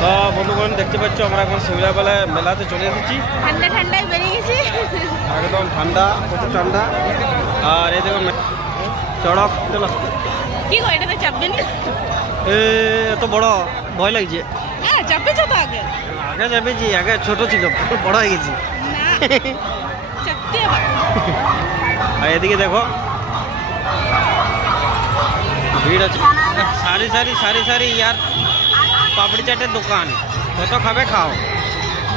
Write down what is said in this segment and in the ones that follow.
তো বন্ধুগণ দেখতে পাচ্ছ আমরা এখন শিমলাবেলায় মেলাতে চলে এসেছি। ঠান্ডা ঠান্ডায় বেরিয়ে গেছি, একদম ঠান্ডা, প্রচুর ঠান্ডা। আর এই দেখুন চড়ক, চলো কি গো এটাতে চাপবেন? এত বড় ভয় লাগছে। হ্যাঁ চাপেছো তো আগে? আগে চাপেছি, আগে ছোট ছিল, বড় হয়ে গেছি। না চাপতে হবে। আর এদিকে দেখো ভিড় আছে, সারি সারি সারি সারি ইয়ার পাপড়ি চাটের দোকান। কত খাবে খাও,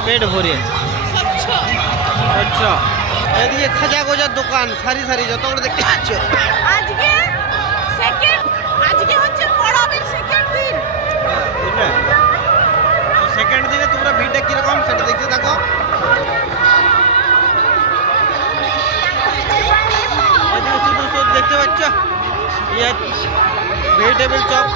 পেট ভরিয়ে। স্বচ্ছ স্বচ্ছ। এদিকে খাজা গোজার দোকান সারি সারি যতগুলো দেখতে পাচ্ছ। আজকে হচ্ছে পড়াবের সেকেন্ড দিন। বুঝলে, তো সেকেন্ড দিনে তোমরা ভিড়টা কিরকম সেটা দেখতে থাকো। এদিকে শুধু শুধু দেখতে পাচ্ছ ইয়ার ভেজিটেবল চপ,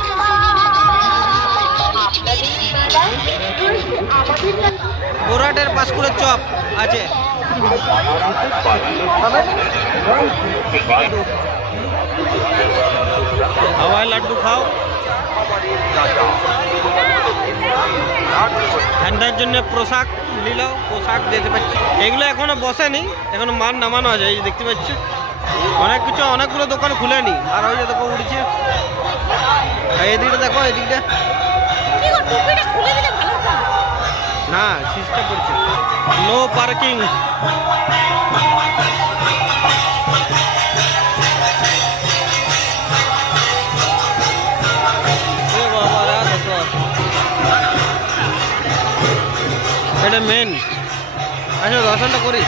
বোরাটের পাঁশকুড়ের চপ আছে। হাওয়াই লাড্ডু খাও, ঠান্ডার জন্য পোশাক নিলাও, পোশাক দেখতে পাচ্ছি। এগুলো এখনো বসেনি, এখনো মাল নামানো আছে। এই যে দেখতে পাচ্ছ অনেক কিছু, অনেকগুলো দোকান খুলেনি। আর ওই যে দেখো উঠছে, এদিকটা দেখো, এদিকটা না সিস্টেম করছে নো পার্কিং। এটা মেন। আচ্ছা দর্শনটা করি।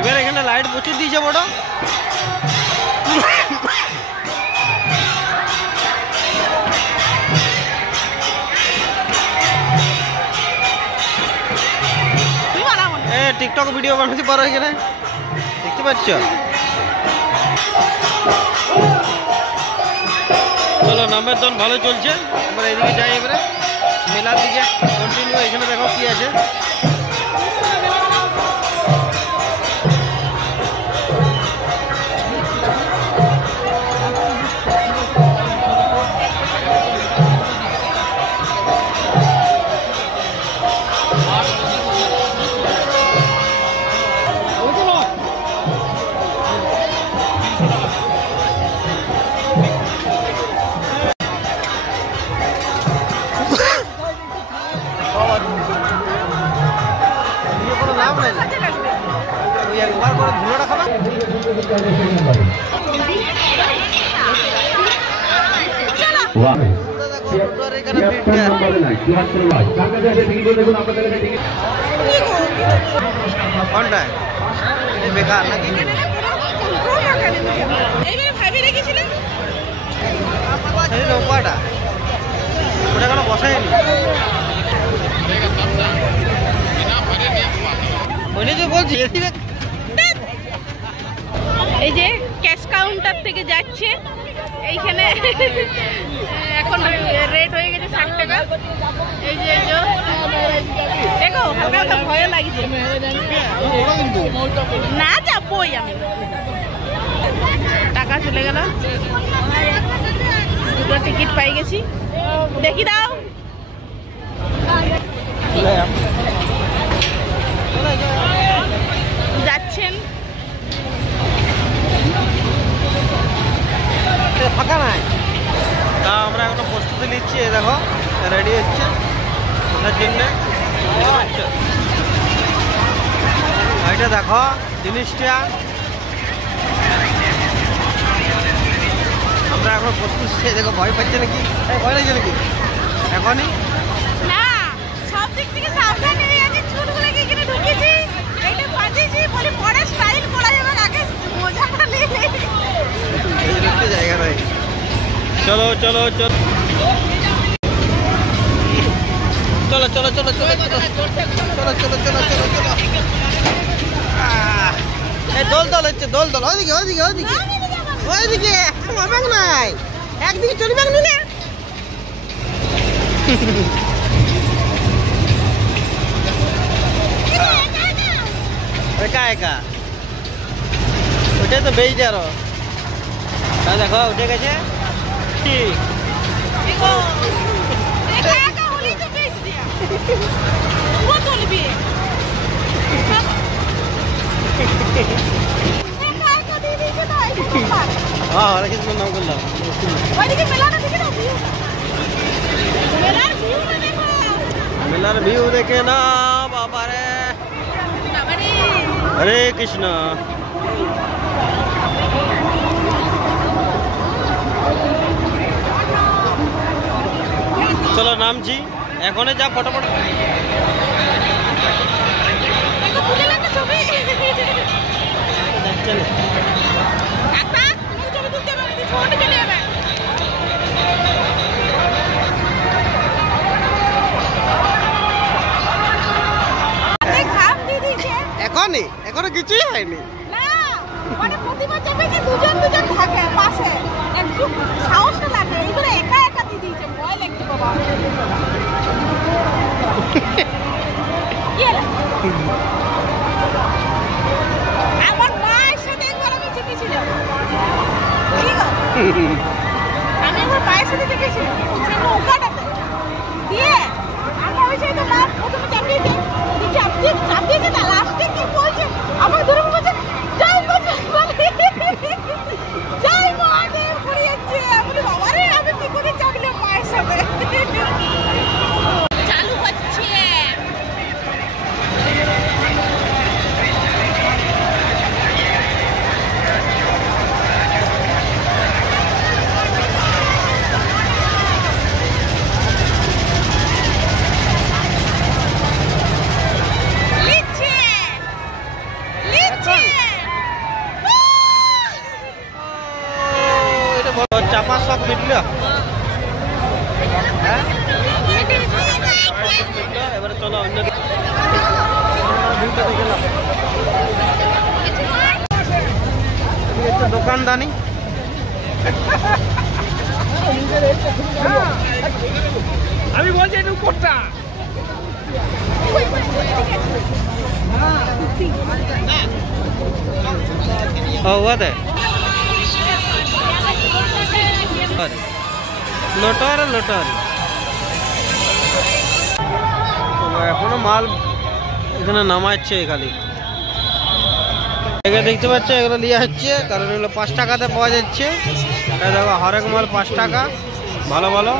এবার এখানে লাইট প্রচুর দিয়েছে বড়। টিকটক ভিডিও বানাতে পারো এখানে, দেখতে পাচ্ছ। চলো নামের দন ভালো চলছে। এবার এদিকে যাই, এবারে মেলার দিকে কন্টিনিউ। এখানে দেখো কি আছে। একবার করে ধুলোটা খাবা। কোনটা বেকার নাকি? ওটা কেন বসায়নি? বলছি এই যে ক্যাশ কাউন্টার থেকে যাচ্ছে, এইখানে এখন রেট হয়ে গেছে 60 টাকা। এই যে দেখো হালকা হালকা ভয় লাগছে, না যাবই আমি। টাকা চলে গেল, দুটো টিকিট পাই গেছি। দেখি দাও। যাচ্ছেন ফাঁকা নাই, তা আমরা এখন প্রস্তুতি নিচ্ছি। দেখো রেডি হচ্ছে ওটার জন্যে। এটা দেখো জিনিসটা আমরা এখন প্রস্তুত। দেখো ভয় পাচ্ছে নাকি? ভয় লাগছে নাকি এখনই? না, সব দিক থেকে সাবধানে আছে। চুলগুলোকে এখানে ঢুকেছি, এইটা বাজিয়েছি বলে পরে স্টাইল করা যাবে। আগে মজাটা নেই, জায়গা নাই। চলো চলো চলো। চলো চলো চলো চলো চলো চলো চলো চলো চলো চলো এই দোল দোল হচ্ছে দোল দোল ওইদিকে ওইদিকে ওইদিকে ওইদিকে ব্যাগ নাই একদিকে চলি ব্যাগ নিলে একা একা ওইটাই তো বেইছে আরো দেখো উঠে গেছে ঠিক হ্যাঁ কিছু নাম করলাম মেলার ভিউ দেখে না বাবা রে হরে কৃষ্ণ চলো নামছি এখনই যা ফটোফট এখনই এখনো কিছুই হয়নি প্রতিমা চেপেছে দুজন দুজন থাকে পাশে একটু সাহস লাগে এইগুলো একা একা দিয়ে দিয়েছে ভয় লাগছে বাবা আমার মায়ের সাথে একবার আমি চেপেছিলাম আমি একবার মায়ের সাথে চেপেছিলাম নৌকাটাতে দিয়ে আমার ওই সাইডে মা প্রথমে চাপিয়েছে চাপিয়েছে না লাস্টে কি বলছে আমার ধরে বলছে যাই যাই মহাদেব ঘুরে যাচ্ছে আপনি বাবা রে আমি কি করে চাপলাম মায়ের সাথে চালু হচ্ছে চাপা সব মিটল এবারে চলো অন্য দোকানদানি আমি বলছি একটু কোটটা ওদের লোটর লোটর এখনো মাল এখানে নামাচ্ছে খালি এগুলো দেখতে পাচ্ছ এগুলো নিয়ে হচ্ছে কারণ এগুলো 5 টাকাতে পাওয়া যাচ্ছে দেখো হরেক মাল 5 টাকা ভালো ভালো